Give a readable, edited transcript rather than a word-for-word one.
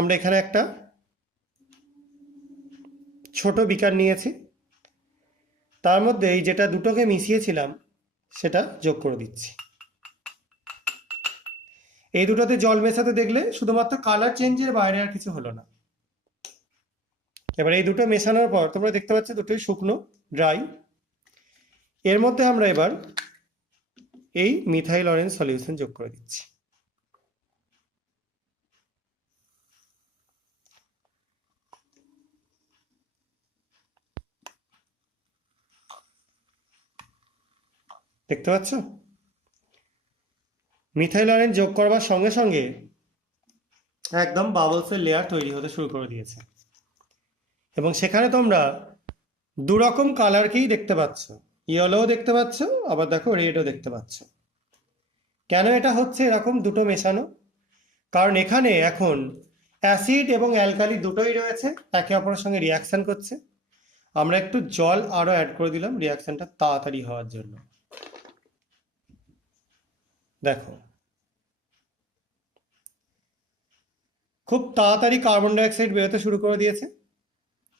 আমরা এখানে একটা ছোট বিকার নিয়েছি, তার মধ্যে এই যেটা দুটোকে মিশিয়েছিলাম সেটা যোগ করে দিচ্ছি। এই দুটোতে জল মেশাতে দেখলে শুধুমাত্র কালার চেঞ্জের বাইরে আর কিছু হলো না। এবার এই দুটো মেশানোর পর তোমরা দেখতে পাচ্ছ দুটোই শুকনো, ড্রাই। এর মধ্যে আমরা এবার এই মিথাইল অরেঞ্জ সলিউশন যোগ করে দিচ্ছি। দেখতে পাচ্ছ মিথাইল অরেঞ্জ যোগ করবার সঙ্গে সঙ্গে একদম বাবলসের লেয়ার তৈরি হতে শুরু করে দিয়েছে, এবং সেখানে তোমরা দু রকম কালারকেই দেখতে পাচ্ছ, ইয়েলোও দেখতে পাচ্ছ, আবার দেখো রেডও দেখতে পাচ্ছ। কেন এটা হচ্ছে এরকম দুটো মেশানো? কারণ এখানে এখন অ্যাসিড এবং অ্যালকালি দুটোই রয়েছে, একে অপরের সঙ্গে রিয়াকশন করছে। আমরা একটু জল আরো অ্যাড করে দিলাম রিয়াকশনটা তাড়াতাড়ি হওয়ার জন্য। দেখো খুব তাড়াতাড়ি কার্বন ডাইঅক্সাইড বেরোতে শুরু করে দিয়েছে।